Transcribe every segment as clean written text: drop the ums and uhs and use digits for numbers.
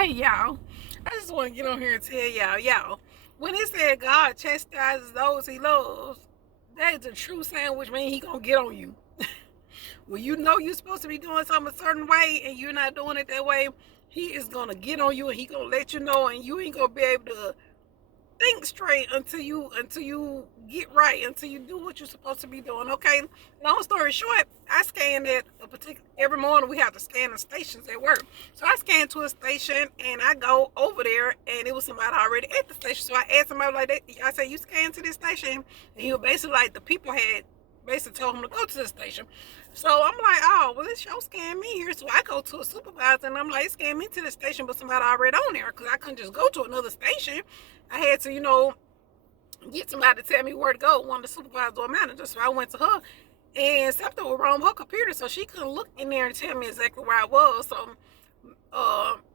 Hey y'all, I just want to get on here and tell y'all, when it said God chastises those he loves, that is a true saying, which means he gonna get on you. When you know you're supposed to be doing something a certain way and you're not doing it that way, he is gonna get on you and he gonna let you know, and you ain't gonna be able to think straight until you get right, until you do what you're supposed to be doing. Okay, long story short, I scanned at a particular every morning. We have to scan the stations at work, so I scanned to a station and I go over there and it was somebody already at the station. So I asked somebody like that, I said, you scanned to this station? And he was basically like, the people had basically told him to go to the station. So I'm like, oh, well, this show scanned me here. So I go to a supervisor and I'm like, scan me to the station, but somebody already on there, because I couldn't just go to another station. I had to, get somebody to tell me where to go, one of the supervisors or manager. So I went to her, and something was wrong with her computer, so she couldn't look in there and tell me exactly where I was. So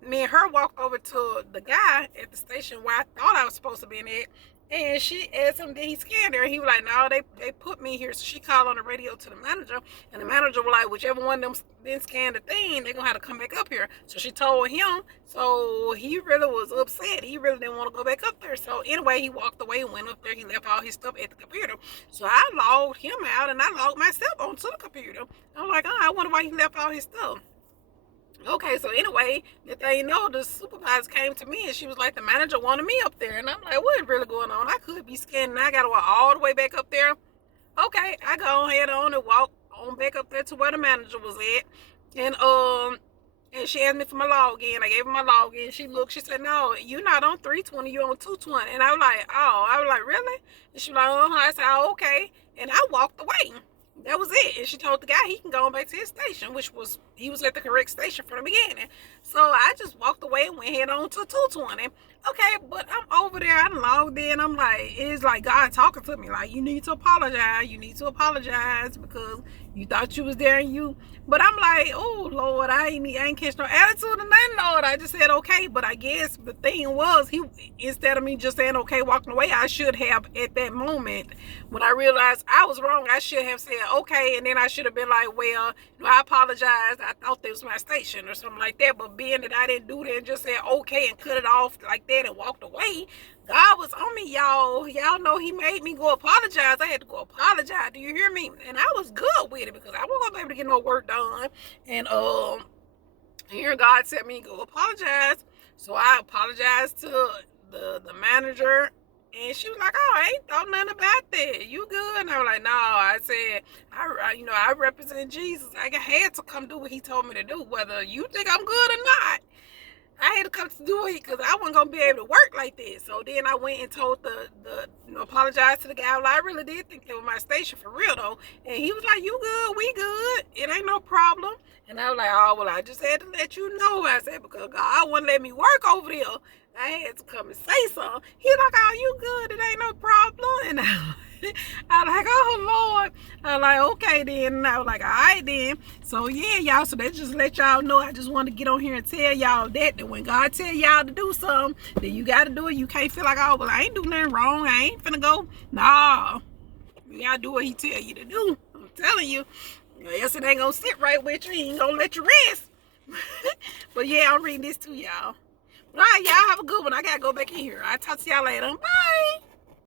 me and her walked over to the guy at the station where I thought I was supposed to be in it, and she asked him, did he scan her? He was like, no, they put me here. So she called on the radio to the manager, and the manager was like, whichever one of them didn't scan the thing, they're gonna have to come back up here. So she told him, so he really was upset. He really didn't want to go back up there. So anyway, he walked away and went up there. He left all his stuff at the computer. So I logged him out and I logged myself onto the computer. I'm like, oh, I wonder why he left all his stuff. Okay, so anyway, the thing, the supervisor came to me and she was like, the manager wanted me up there. And I'm like, what is really going on? I could be scanning. I got to walk all the way back up there. Okay, I go ahead on and walk on back up there to where the manager was at. And she asked me for my login. I gave her my login. She looked, she said, no, you're not on 320, you're on 220. And I was like, oh, I was like, really? And she was like, I said, oh, okay. And I walked away. That was it. And she told the guy he can go on back to his station, he was at the correct station from the beginning. So I just walked away and went head on to 220. Okay, but I'm over there, I logged in. I'm like, it's like God talking to me, like, you need to apologize. You need to apologize because you thought you was there and but I'm like, oh Lord, I ain't catch no attitude or nothing, Lord. I just said okay. But I guess the thing was, instead of me just saying okay, walking away, I should have, at that moment when I realized I was wrong, I should have said okay, and then I should have been like, well, I apologize. I thought this was my station or something like that. But being that I didn't do that and just said okay and cut it off like that and walked away, God was on me, y'all. Y'all know he made me go apologize. I had to go apologize. Do you hear me? And I was good with it because I wasn't gonna be able to get no work done. And here God said me go apologize. So I apologized to the manager, and she was like, oh, I ain't thought nothing about that. You good? And I was like, no. I said, I represent Jesus. I had to come do what he told me to do, whether you think I'm good or not. I had to come to do it because I wasn't gonna be able to work like this. So then I went and told apologized to the guy. Well, I really did think that was my station for real though. And he was like, you good, we good. It ain't no problem. And I was like, oh, well, I just had to let you know. I said, because God wouldn't let me work over there. I had to come and say something. He like, oh, you good, it ain't no problem. And I was like, oh Lord. I was like, okay then. And I was like, all right then. So yeah, y'all. So that just let y'all know. I just want to get on here and tell y'all that when God tell y'all to do something, then you got to do it. You can't feel like, oh, well, I ain't doing nothing wrong. I ain't finna go. Nah, you gotta do what he tell you to do. I'm telling you. Else it ain't gonna sit right with you. He ain't gonna let you rest. But yeah, I'm reading this to y'all. All right, y'all have a good one. I gotta go back in here. I'll talk to y'all later. Bye.